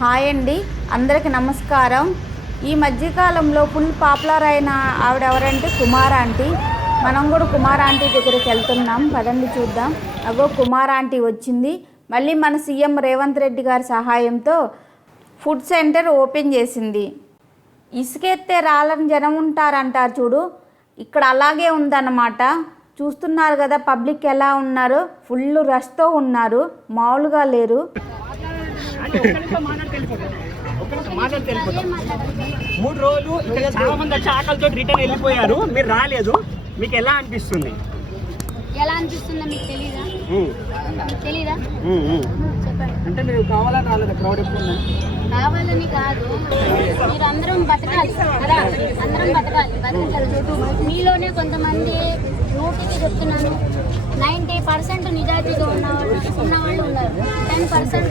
Hi అండి. అందరికీ నమస్కారం. ఈ మధ్యకాలంలో ఫుల్ పాపులర్ అయిన ఆవిడ ఎవరంటే కుమార్ ఆంటీ. మనం కూడా కుమార్ ఆంటీ దగ్గరికి వెళ్తున్నాం. పదండి చూద్దాం. అగో కుమార్ ఆంటీ వచ్చింది. మళ్ళీ మన సీఎం రేవంత్ రెడ్డి గారి సహాయంతో ఫుడ్ సెంటర్ ఓపెన్ చేసింది. ఇసుకెత్తే రాళ్ళని జనం ఉంటారంటారు చూడు. ఇక్కడ అలాగే ఉందన్నమాట. చూస్తున్నారు కదా పబ్లిక్ ఎలా ఉన్నారు? ఫుల్ రష్తో ఉన్నారు. మామూలుగా లేరు. మూడు రోజులు ఇక్కడ చాలా మంది వచ్చి ఆకలితో రిటర్న్ వెళ్ళిపోయారు. మీరు రాలేదు. మీకు ఎలా అనిపిస్తుంది? ఎలా అనిపిస్తుందో మీకు తెలీదా? తెలీదా? అంటే మీరు కావాలని రాలేదు? క్రౌడ్ ఎక్కువ. కావాలని కాదు. మీరు అందరం బతకాలి. కదా అందరం బతకాలి. బతకాలి మీలోనే కొంతమంది నూటికి చెప్తున్నాను. నైంటీ పర్సెంట్ నిజాయితీగా ఉన్నవాళ్ళు ఉన్నవాళ్ళు ఉన్నారు టెన్ పర్సెంట్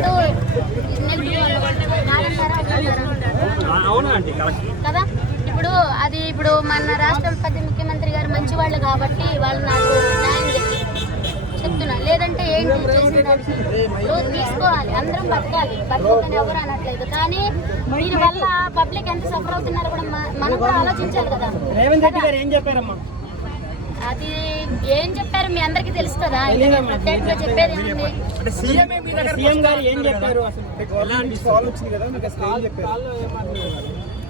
కదా? ఇప్పుడు అది ఇప్పుడు మన రాష్ట్రపతి ముఖ్యమంత్రి గారు మంచి వాళ్ళు కాబట్టి వాళ్ళు నాకు న్యాయం చెప్తున్నా. లేదంటే ఏంటి ఇప్పుడు తీసుకోవాలి అందరం బతకాలి. బతకని ఎవరు అనట్లేదు. కానీ దీని వల్ల పబ్లిక్ ఎంత సఫర్ అవుతున్నారో కూడా మనం కూడా ఆలోచించాలి కదా. రేవంత్ రెడ్డి గారు ఏం చెప్పారమ్మా? అది ఏం చెప్పారు మీ అందరికీ తెలుసు కదా ప్రత్యేకంగా చెప్పేది ఏముంది అంటే సీఎం సీఎం గారు ఏం చెప్పారు అసలు? ఎలా అనిపిస్తుంది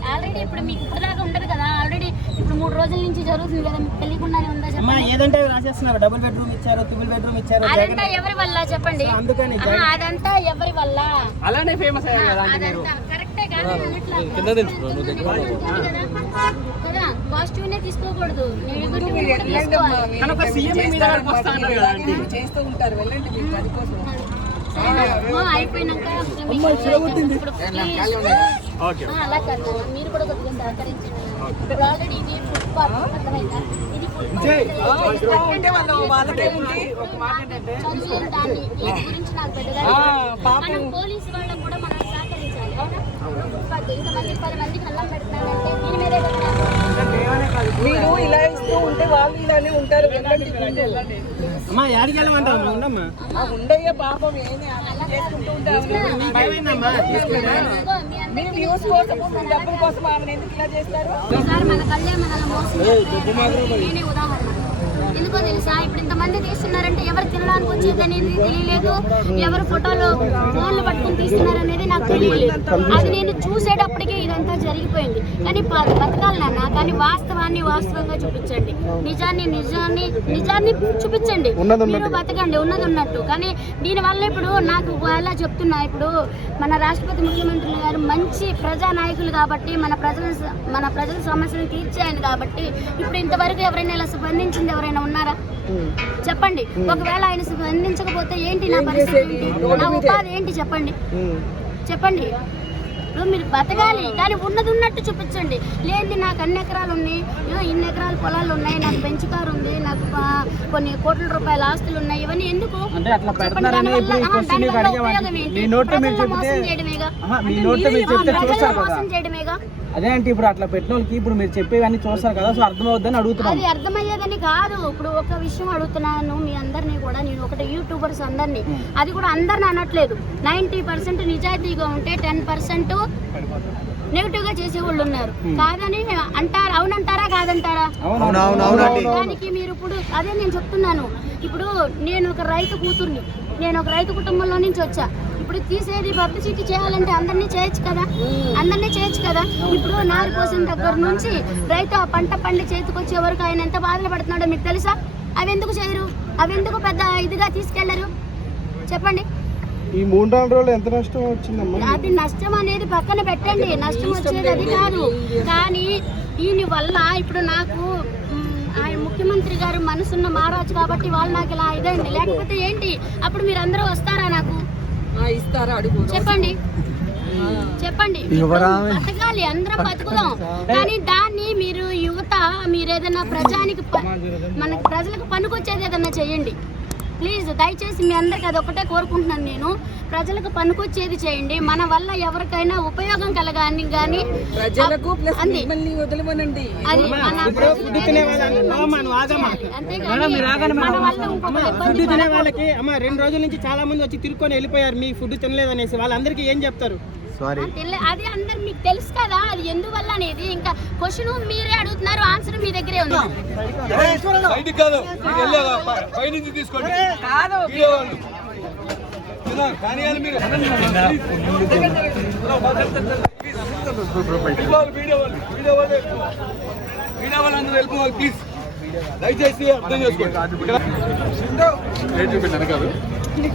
ఆల్రెడీ ఇప్పుడు మీకు ఇప్పటిదాకా ఉండదు కదా. ఆల్రెడీ ఇప్పుడు మూడు రోజుల నుంచి జరుగుతుంది కదా మీకు తెలియకుండానే ఉందా చెప్పండి? ఏదంటే రాసేస్తున్నారు. డబుల్ బెడ్రూమ్ ఇచ్చారు త్రిబుల్ బెడ్రూమ్ ఇచ్చారు అదంతా ఎవరి వల్ల చెప్పండి? అందుకని అదంతా ఎవరి వల్ల? అలానే ఫేమస్ అయ్యారు అదంతా కింద తెలుసుకో నువ్వు కదా పాజిటివ్ తీసుకోకూడదు చేస్తూ ఉంటారు వెళ్ళండి అయిపోయినాక అలా కాదు మీరు కూడా కొద్దిగా సహకరించండి ఇప్పుడు ఆల్రెడీ ఇది ఫుడ్ పార్క్ అర్థమైందా ఇది ఫుడ్ దాన్ని గురించి నాకు పెద్దగా మనం పోలీసు వాళ్ళకు కూడా మీరు ఇలా ఇస్తూ ఉంటే వాళ్ళు ఇలానే ఉంటారు. అమ్మా యాడికి వెళ్ళమంటావు? ఉండమ్మా. ఉండయ్య పాపం ఏమి చేసుకుంటూ ఉంటారు మీ వ్యూస్ కోసం డబ్బుల కోసం ఆమెను ఎందుకు ఇలా చేస్తారు ఒకసారి మన కళ్ళే మనల్ని మోసం చేస్తే నేనే ఉదాహరణ ఎందుకో తెలుసా ఇంతమంది తీస్తున్నారంటే ఎవరు తినడానికి వచ్చేది అనేది తెలియలేదు. ఎవరు ఫోటోలు ఫోన్లు పట్టుకుని తీస్తున్నారు అనేది నాకు తెలియలేదు. అది నేను చూసేటప్పటికే ఇదంతా జరిగిపోయింది. కానీ బతకాలి నాన్న. కానీ వాస్తవాన్ని వాస్తవంగా చూపించండి. నిజాన్ని నిజాన్ని నిజాన్ని చూపించండి. మీరు బతకండి. ఉన్నది ఉన్నట్టు. కానీ దీనివల్ల ఇప్పుడు నాకు ఎలా చెప్తున్నా ఇప్పుడు మన రాష్ట్రపతి ముఖ్యమంత్రులు గారు మంచి ప్రజా నాయకులు కాబట్టి మన ప్రజల మన ప్రజల సమస్యలు తీర్చేయండి కాబట్టి ఇప్పుడు ఇంతవరకు ఎవరైనా ఇలా స్పందించింది ఎవరైనా ఉన్నారా? చెప్పండి. ఒకవేళ ఆయన స్పందించకపోతే ఏంటి నా పరిస్థితి ఏంటి? నా ఉపాధి ఏంటి చెప్పండి. చెప్పండి. ఇప్పుడు మీరు బతకాలి కానీ ఉన్నది ఉన్నట్టు చూపించండి. లేనిది నాకు అన్ని ఎకరాలు ఉన్నాయి. ఇన్ని ఎకరాల పొలాలు ఉన్నాయి. నాకు బెంచ్ కారు ఉంది. నాకు కొన్ని కోట్ల రూపాయల ఆస్తులు ఉన్నాయి. ఇవన్నీ ఎందుకు? మోసం చేయడమేగా? అదే అంటే ఇప్పుడు అట్లా పెట్టిన వాళ్ళకి ఇప్పుడు మీరు చెప్పేవన్నీ చూస్తారు కదా సో అర్థమవుద్దని అడుగుతున్నాం. అది అర్థమయ్యేదని కాదు. ఇప్పుడు ఒక విషయం అడుగుతున్నాను మీ అందరినీ కూడా. నేను ఒకటి యూట్యూబర్స్ అందరినీ. అది కూడా అందరిని అనట్లేదు. నైంటీ పర్సెంట్ నిజాయితీగా ఉంటే టెన్ పర్సెంట్ నెగిటివ్గా చేసే వాళ్ళు ఉన్నారు కాదని అంటారా. దానికి మీరు ఇప్పుడు అదే నేను చెప్తున్నాను. ఇప్పుడు నేను ఒక రైతు కూతుర్ని నేను ఒక రైతు కుటుంబంలో నుంచి వచ్చా. ఇప్పుడు తీసేది పబ్లిసిటీ చేయాలంటే అందరినీ చేయొచ్చు కదా? అందరినీ చేయొచ్చు కదా? ఇప్పుడు నారు పోసిన దగ్గర నుంచి రైతు ఆ పంట పండి చేతికొచ్చే వరకు ఆయన ఎంత బాధలు పడుతున్నాడో మీకు తెలుసా? అవి ఎందుకు చేయరు? అవి ఎందుకు పెద్ద ఇదిగా తీసుకెళ్ళరు? చెప్పండి. ఈ మూడు నాలుగు రోజులు ఎంత నష్టం వచ్చిందమ్మా? అది నష్టం అనేది పక్కన పెట్టండి. నష్టం వచ్చేది అది కాదు. కానీ దీని వల్ల ఇప్పుడు నాకు ఆయన ముఖ్యమంత్రి గారు మనసున్న మహారాజు కాబట్టి వాళ్ళు నాకు ఇలా ఇదండి. లేకపోతే ఏంటి? అప్పుడు మీరు అందరూ వస్తారా నాకు? ఆ, ఇస్తారా? అడుగు. చెప్పండి. చెప్పండి. బతకాలి. అందరం బతుకుదాం. కానీ దాన్ని మీరు యువత మీరు ఏదైనా ప్రజానికి ప- మన ప్రజలకు పనికొచ్చేది ఏదైనా చేయండి. ప్లీజ్ దయచేసి మీ అందరికి అది ఒకటే కోరుకుంటున్నాను నేను. ప్రజలకు పనికొచ్చేది చేయండి. మన వల్ల ఎవరికైనా ఉపయోగం కలగాని కానీ ప్రజలకు తినే వాళ్ళని అమ్మా. వాళ్ళకి రెండు రోజుల నుంచి చాలా మంది వచ్చి తిరుక్కొని వెళ్ళిపోయారు మీ ఫుడ్ తినలేదనేసి. వాళ్ళందరికీ ఏం చెప్తారు? సారీ అది అందరు మీకు తెలుసు కదా అది ఎందువల్ల అనేది? ఇంకా క్వశ్చన్ మీరే అడుగుతున్నారు ఆన్సర్ మీ దగ్గరే ఉంది. బయటికి కాదు పైనుంచి తీసుకోండి. కాదు. వీడియో వాళ్ళు. వినా, కానీ అని మీరు వెళ్ళిపోవాలి, వీడియో వాళ్ళు. వీడియో వాళ్ళు. వెళ్ళిపోవాలి. వీడియో వాళ్ళు అందరూ వెళ్ళిపోవాలి ప్లీజ్ దయచేసి అర్థం చేసుకోండి.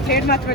కాదు మాత్రమే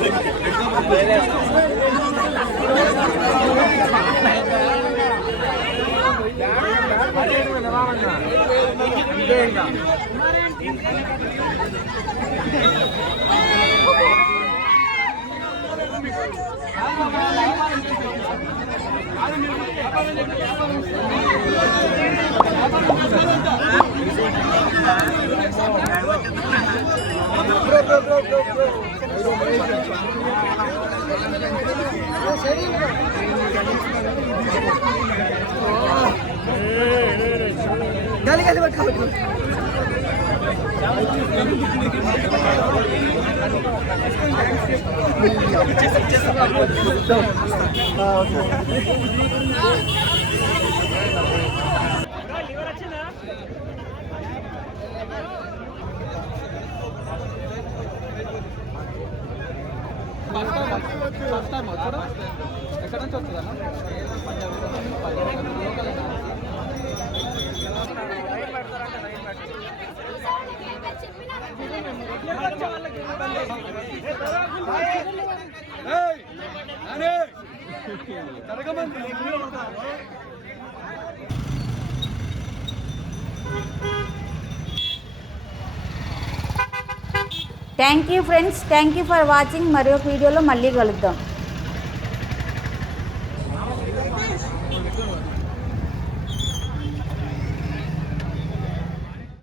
ఓకే అంటే తెలియదు జరగండి అన్నా నువ్వు వాళ్ళని రమ్మని చెప్పరా గాలి గాలి పట్టుకోవచ్చు ఎక్కడ నుంచి వస్తుందన్నా! జరగమంది. Thank you friends thank you for watching మరొక వీడియోలో మళ్ళీ కలుద్దాం.